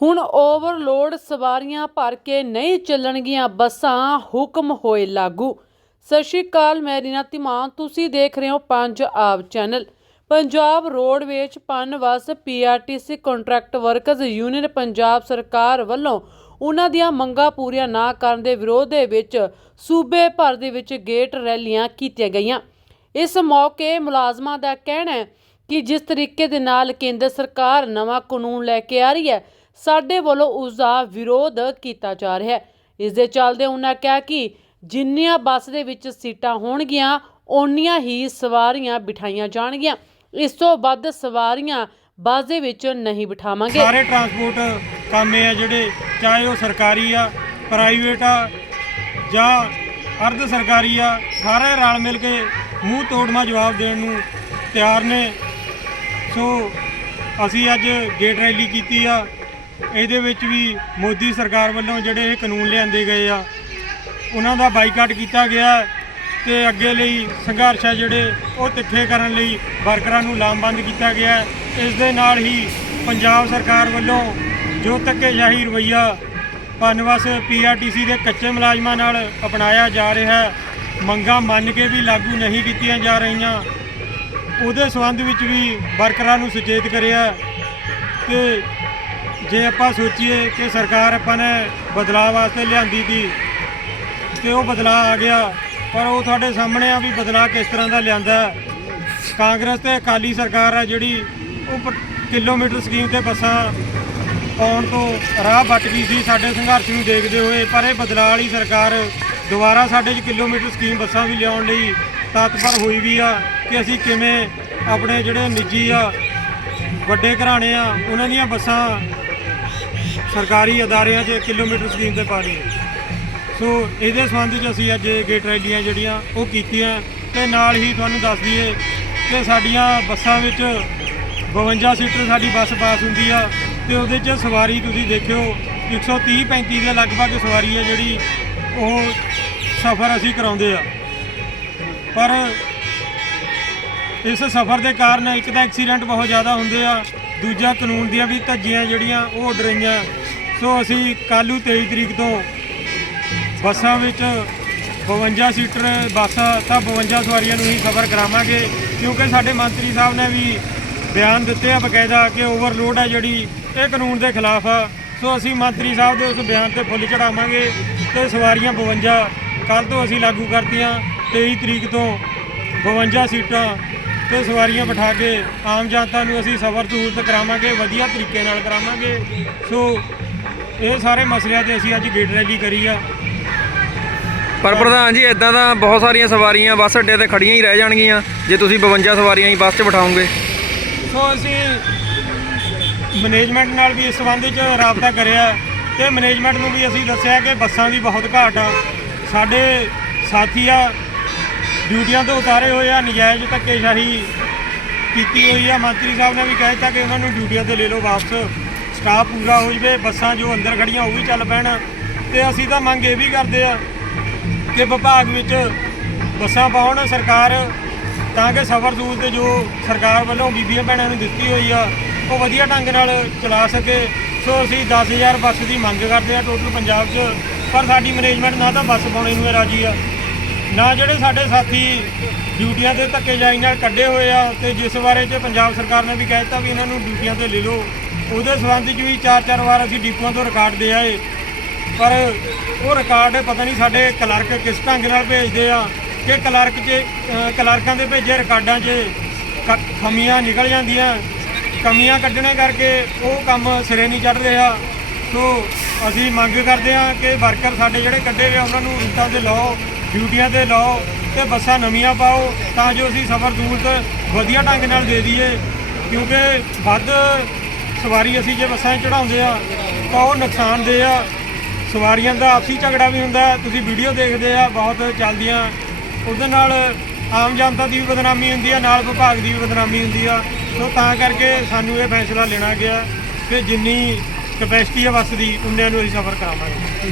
ਹੁਣ ਓਵਰਲੋਡ ਸਵਾਰੀਆਂ ਭਰ ਕੇ ਨਹੀਂ ਚੱਲਣਗੀਆਂ, ਬੱਸਾਂ ਹੁਕਮ ਹੋਏ ਲਾਗੂ। ਸਤਿ ਸ਼੍ਰੀ ਅਕਾਲ, ਮੈਂ ਰੀਨਾ ਧੀਮਾਨ, ਤੁਸੀਂ ਦੇਖ ਰਹੇ ਹੋ ਪੰਜ ਆਬ channel. Punjab roadways Punbus PRTC contract workers union Punjab ਸਰਕਾਰ ਵੱਲੋਂ ਉਹਨਾਂ ਦੀਆਂ ਮੰਗਾਂ ਪੂਰੀਆਂ ਨਾ ਕਰਨ ਦੇ ਵਿਰੋਧ ਦੇ ਵਿੱਚ ਸੂਬੇ ਭਰ ਦੇ ਵਿੱਚ ਗੇਟ ਰੈਲੀਆਂ ਕੀਤੀਆਂ ਗਈਆਂ। ਇਸ ਮੌਕੇ ਮੁਲਾਜ਼ਮਾਂ ਦਾ ਕਹਿਣਾ ਹੈ ਕਿ ਜਿਸ ਤਰੀਕੇ ਦੇ ਨਾਲ ਕੇਂਦਰ ਸਰਕਾਰ ਨਵਾਂ ਕਾਨੂੰਨ ਲੈ ਕੇ ਆ ਰਹੀ ਹੈ ਸਾਡੇ ਵੱਲੋਂ ਉਸ ਦਾ ਵਿਰੋਧ ਕੀਤਾ ਜਾ ਰਿਹਾ ਹੈ। ਇਸ ਦੇ ਚੱਲਦੇ ਉਹਨਾਂ ਕਿਹਾ ਕਿ ਜਿੰਨੀਆਂ ਬੱਸ ਦੇ ਵਿੱਚ ਸੀਟਾਂ ਹੋਣਗੀਆਂ, ਓਨੀਆਂ ਹੀ ਸਵਾਰੀਆਂ ਬਿਠਾਈਆਂ ਜਾਣਗੀਆਂ। ਇਸ ਤੋਂ ਵੱਧ ਸਵਾਰੀਆਂ ਬੱਸ ਦੇ ਵਿੱਚ ਨਹੀਂ ਬਿਠਾਵਾਂਗੇ। ਸਾਰੇ ਟਰਾਂਸਪੋਰਟ ਕਾਮੇ ਆ ਜਿਹੜੇ, ਚਾਹੇ ਉਹ ਸਰਕਾਰੀ ਆ, ਪ੍ਰਾਈਵੇਟ ਆ, ਜਾਂ ਅਰਧ ਸਰਕਾਰੀ ਆ ਸਾਰੇ ਰਲ ਮਿਲ ਕੇ ਮੂੰਹ ਤੋੜਮਾ ਜਵਾਬ ਦੇਣ ਨੂੰ ਤਿਆਰ ਨੇ। ਸੋ ਅਸੀਂ ਅੱਜ ਗੇਟ ਰੈਲੀ ਕੀਤੀ ਆ। ਇਹਦੇ ਵਿੱਚ ਵੀ ਮੋਦੀ ਸਰਕਾਰ ਵੱਲੋਂ ਜਿਹੜੇ ਇਹ ਕਾਨੂੰਨ ਲਿਆਂਦੇ ਗਏ ਆ, ਉਹਨਾਂ ਦਾ ਬਾਈਕਾਟ ਕੀਤਾ ਗਿਆ ਹੈ ਤੇ ਅੱਗੇ ਲਈ ਸੰਘਰਸ਼ ਹੈ ਜਿਹੜੇ, ਉਹ ਤਿੱਖੇ ਕਰਨ ਲਈ ਵਰਕਰਾਂ ਨੂੰ ਲਾਮਬੰਦ ਕੀਤਾ ਗਿਆ। ਇਸ ਦੇ ਨਾਲ ਹੀ ਪੰਜਾਬ ਸਰਕਾਰ ਵੱਲੋਂ ਜੋ ਧੱਕੇਸ਼ਾਹੀ ਰਵੱਈਆ ਪਨਵਸ ਪੀਆਰਟੀਸੀ ਦੇ ਕੱਚੇ ਮੁਲਾਜ਼ਮਾਂ ਨਾਲ ਅਪਣਾਇਆ ਜਾ ਰਿਹਾ ਹੈ, ਮੰਗਾਂ ਮੰਨ ਕੇ ਵੀ ਲਾਗੂ ਨਹੀਂ ਕੀਤੀਆਂ ਜਾ ਰਹੀਆਂ। ਉਹਦੇ ਸੰਬੰਧ ਵਿੱਚ ਵੀ ਵਰਕਰਾਂ ਨੂੰ ਸੁਚੇਤ ਕਰਿਆ ਹੈ ਜੇ ਆਪਾਂ ਸੋਚੀਏ ਕਿ ਸਰਕਾਰ ਆਪਾਂ ਨੇ ਬਦਲਾਅ ਵਾਸਤੇ ਲਿਆਂਦੀ ਸੀ ਤੇ ਉਹ ਬਦਲਾਅ ਆ ਗਿਆ, ਪਰ ਉਹ ਤੁਹਾਡੇ ਸਾਹਮਣੇ ਆ ਵੀ ਬਦਲਾਅ ਕਿਸ ਤਰ੍ਹਾਂ ਦਾ ਲਿਆਂਦਾ ਕਾਂਗਰਸ ਤੇ ਅਕਾਲੀ ਸਰਕਾਰ ਆ ਜਿਹੜੀ ਉਹ ਪ- ਕਿਲੋਮੀਟਰ ਸਕੀਮ ਤੇ ਬੱਸਾਂ ਪਾਉਣ ਤੋਂ ਰਾਹ ਵੱਟ ਗਈ ਸੀ, ਸਾਡੇ ਸੰਘਰਸ਼ ਨੂੰ ਦੇਖਦੇ ਹੋਏ, ਪਰ ਇਹ ਬਦਲਾਅ ਵਾਲੀ ਸਰਕਾਰ ਦੁਬਾਰਾ ਸਾਡੇ 'ਚ ਕਿਲੋਮੀਟਰ ਸਕੀਮ ਬੱਸਾਂ ਵੀ ਲਿਆਉਣ ਲਈ ਤਤਪਰ ਹੋਈ ਵੀ ਆ ਕਿ ਅਸੀਂ ਕਿਵੇਂ ਆਪਣੇ ਜਿਹੜੇ ਨਿੱਜੀ ਆ, ਵੱਡੇ ਘਰਾਣੇ ਆ, ਉਹਨਾਂ ਦੀਆਂ ਬੱਸਾਂ ਸਰਕਾਰੀ ਅਦਾਰਿਆਂ 'ਚ ਕਿਲੋਮੀਟਰ ਸਕੀਮ ਤੇ ਪਾ ਲਈਏ ਸੋ ਇਹਦੇ ਸੰਬੰਧ 'ਚ ਅਸੀਂ ਅੱਜ ਗੇਟ ਰੈਲੀਆਂ ਜਿਹੜੀਆਂ ਉਹ ਕੀਤੀਆਂ। ਤੇ ਨਾਲ ਹੀ ਤੁਹਾਨੂੰ ਦੱਸ ਦਈਏ ਕਿ ਸਾਡੀਆਂ ਬੱਸਾਂ ਵਿੱਚ 52 ਸੀਟਰ ਸਾਡੀ ਬੱਸ ਪਾਸ ਹੁੰਦੀ ਆ ਤੇ ਉਹਦੇ 'ਚ ਸਵਾਰੀ ਤੁਸੀਂ ਦੇਖਿਓ 130 35 ਦੇ ਲਗਭਗ ਸਵਾਰੀ ਆ ਜਿਹੜੀ ਉਹ ਸਫ਼ਰ ਅਸੀਂ ਕਰਾਉਂਦੇ ਆ। ਪਰ ਇਸ ਸਫ਼ਰ ਦੇ ਕਾਰਨ ਇੱਕ ਤਾਂ ਐਕਸੀਡੈਂਟ ਬਹੁਤ ਜ਼ਿਆਦਾ ਹੁੰਦੇ ਆ, ਦੂਜਾ ਕਾਨੂੰਨ ਦੀਆਂ ਵੀ ਧੱਜੀਆਂ ਜਿਹੜੀਆਂ ਉਹ ਉੱਡ ਰਹੀਆਂ। ਸੋ ਅਸੀਂ ਕੱਲ੍ਹ ਨੂੰ 23 ਤਰੀਕ ਤੋਂ ਬੱਸਾਂ ਵਿੱਚ 52 ਸੀਟਰ ਬੱਸ ਤਾਂ 52 ਸਵਾਰੀਆਂ ਨੂੰ ਹੀ ਸਫ਼ਰ ਕਰਾਵਾਂਗੇ। ਕਿਉਂਕਿ ਸਾਡੇ ਮੰਤਰੀ ਸਾਹਿਬ ਨੇ ਵੀ ਬਿਆਨ ਦਿੱਤੇ ਆ ਬਕਾਇਦਾ ਕਿ ਓਵਰਲੋਡ ਆ ਜਿਹੜੀ, ਇਹ ਕਾਨੂੰਨ ਦੇ ਖਿਲਾਫ ਆ। ਸੋ ਅਸੀਂ ਮੰਤਰੀ ਸਾਹਿਬ ਦੇ ਉਸ ਬਿਆਨ ਤੇ ਫੁੱਲ ਚੜਾਵਾਂਗੇ ਤੇ ਸਵਾਰੀਆਂ 52 ਕੱਲ ਤੋਂ ਅਸੀਂ ਲਾਗੂ ਕਰਤੀਆਂ 23 ਤਰੀਕ ਤੋਂ 52 ਸੀਟਾਂ ਤੇ ਸਵਾਰੀਆਂ ਬਿਠਾ ਕੇ ਆਮ ਜਨਤਾ ਨੂੰ ਅਸੀਂ ਸਫ਼ਰ ਸਹੂਲਤ ਕਰਾਵਾਂਗੇ, ਵਧੀਆ ਤਰੀਕੇ ਨਾਲ ਕਰਾਵਾਂਗੇ। ਸੋ ਇਹ ਸਾਰੇ ਮਸਲਿਆਂ ਤੇ ਅਸੀਂ ਅੱਜ ਗੇਟ ਰੈਲੀ ਕਰੀ ਆ। ਪਰ ਪ੍ਰਧਾਨ ਜੀ ਇਦਾਂ ਤਾਂ ਬਹੁਤ ਸਾਰੀਆਂ ਸਵਾਰੀਆਂ ਬੱਸ ਅੱਡੇ ਤੇ ਖੜੀਆਂ ਹੀ ਰਹਿ ਜਾਣਗੀਆਂ ਜੇ ਤੁਸੀਂ 52 ਸਵਾਰੀਆਂ ਹੀ ਬੱਸ 'ਚ ਬਿਠਾਓਗੇ। ਸੋ ਅਸੀਂ ਮੈਨੇਜਮੈਂਟ ਨਾਲ ਵੀ ਇਸ ਸੰਬੰਧ ਵਿੱਚ ਰਾਬਤਾ ਕਰਿਆ ਤੇ ਮੈਨੇਜਮੈਂਟ ਨੂੰ ਵੀ ਅਸੀਂ ਦੱਸਿਆ ਕਿ ਬੱਸਾਂ ਦੀ ਬਹੁਤ ਘਾਟ ਆ। ਸਾਡੇ ਸਾਥੀ ਆ ਡਿਊਟੀਆਂ ਤੋਂ ਉਤਾਰੇ ਹੋਏ ਆ ਨਜਾਇਜ਼ ਧੱਕੇਸ਼ਾਹੀ ਕੀਤੀ ਹੋਈ ਆ। ਮੰਤਰੀ ਸਾਹਿਬ ਨੇ ਵੀ ਕਹਿ ਦਿੱਤਾ ਕਿ ਉਹਨਾਂ ਨੂੰ ਡਿਊਟੀਆਂ ਤੇ ਲੈ ਲਓ ਵਾਪਸ। ਸਟਾਫ ਪੂਰਾ ਹੋ ਜਵੇ, ਬੱਸਾਂ ਜੋ ਅੰਦਰ ਖੜੀਆਂ ਉਹ ਵੀ ਚੱਲ ਪੈਣ। ਤੇ ਅਸੀਂ ਤਾਂ ਮੰਗ ਇਹ ਵੀ ਕਰਦੇ ਆ ਕਿ ਵਿਭਾਗ ਵਿੱਚ ਬੱਸਾਂ ਪਾਉਣ ਸਰਕਾਰ, ਤਾਂ ਕਿ ਸਫ਼ਰ ਸਹੂਲਤ ਜੋ ਸਰਕਾਰ ਵੱਲੋਂ ਬੀਬੀਆਂ ਭੈਣਾਂ ਨੂੰ ਦਿੱਤੀ ਹੋਈ ਆ, ਉਹ ਵਧੀਆ ਢੰਗ ਨਾਲ ਚਲਾ ਸਕੇ। ਸੋ ਅਸੀਂ 10000 ਬੱਸ ਦੀ ਮੰਗ ਕਰਦੇ ਆ ਟੋਟਲ ਪੰਜਾਬ 'ਚ, ਪਰ ਸਾਡੀ ਮੈਨੇਜਮੈਂਟ ਨਾ ਤਾਂ ਬੱਸ ਪਾਉਣੇ ਨੂੰ ਰਾਜੀ ਆ। ਨਾ ਜਿਹੜੇ ਸਾਡੇ ਸਾਥੀ ਡਿਊਟੀਆਂ ਤੇ ਧੱਕੇਸ਼ਾਹੀ ਨਾਲ ਕੱਢੇ ਹੋਏ ਆ, ਤੇ ਜਿਸ ਬਾਰੇ 'ਚ ਪੰਜਾਬ ਸਰਕਾਰ ਨੇ ਵੀ ਕਹਿ ਦਿੱਤਾ ਵੀ ਇਹਨਾਂ ਨੂੰ ਡਿਊਟੀਆਂ ਤੇ ਲੈ ਲਓ। ਉਹਦੇ ਸੰਬੰਧ 'ਚ ਵੀ ਚਾਰ ਚਾਰ ਵਾਰ ਅਸੀਂ ਡੀਪੂਆਂ ਤੋਂ ਰਿਕਾਰਡ ਦੇ ਆਏ। ਪਰ ਉਹ ਰਿਕਾਰਡ ਪਤਾ ਨਹੀਂ ਸਾਡੇ ਕਲਰਕ ਕਿਸ ਢੰਗ ਨਾਲ ਭੇਜਦੇ ਆ ਕਿ ਕਲਰਕ 'ਚ ਕਲਰਕਾਂ ਦੇ ਭੇਜੇ ਰਿਕਾਰਡਾਂ 'ਚ ਕ- ਖਮੀਆਂ ਨਿਕਲ ਜਾਂਦੀਆਂ। ਕਮੀਆਂ ਕੱਢਣੇ ਕਰਕੇ ਉਹ ਕੰਮ ਸਿਰੇ ਨਹੀਂ ਚੜ ਰਿਹਾ। ਸੋ ਅਸੀਂ ਮੰਗ ਕਰਦੇ ਹਾਂ ਕਿ ਵਰਕਰ ਸਾਡੇ ਜਿਹੜੇ ਕੱਢੇ ਹੋਏ ਉਹਨਾਂ ਨੂੰ ਰੂਟਾਂ ਤੇ ਲਾਓ, ਡਿਊਟੀਆਂ ਤੇ ਲਾਓ ਤੇ ਬੱਸਾਂ ਨਵੀਆਂ ਪਾਓ ਤਾਂ ਜੋ ਅਸੀਂ ਸਫ਼ਰ ਸਹੂਲਤ ਵਧੀਆ ਢੰਗ ਨਾਲ ਦੇ ਦਈਏ। ਕਿਉਂਕਿ ਵੱਧ ਸਵਾਰੀ ਅਸੀਂ ਜੇ ਬੱਸਾਂ 'ਚ ਚੜਾਉਂਦੇ ਆ, ਤਾਂ ਉਹ ਨੁਕਸਾਨਦੇ ਆ। ਸਵਾਰੀਆਂ ਦਾ ਆਪਸੀ ਝਗੜਾ ਵੀ ਹੁੰਦਾ ਤੁਸੀਂ ਵੀਡੀਓ ਦੇਖਦੇ ਆ, ਬਹੁਤ ਚੱਲਦੀਆਂ। ਉਹਦੇ ਨਾਲ ਆਮ ਜਨਤਾ ਦੀ ਵੀ ਬਦਨਾਮੀ ਹੁੰਦੀ ਆ, ਨਾਲ ਵਿਭਾਗ ਦੀ ਵੀ ਬਦਨਾਮੀ ਹੁੰਦੀ ਆ। ਸੋ ਤਾਂ ਕਰਕੇ ਸਾਨੂੰ ਇਹ ਫੈਸਲਾ ਲੈਣਾ ਗਿਆ ਕਿ ਜਿੰਨੀ ਕਪੈਸਿਟੀ ਆ ਬੱਸ ਦੀ ਉਨਿਆਂ ਨੂੰ ਅਸੀਂ ਸਫ਼ਰ ਕਰਾਵਾਂਗੇ।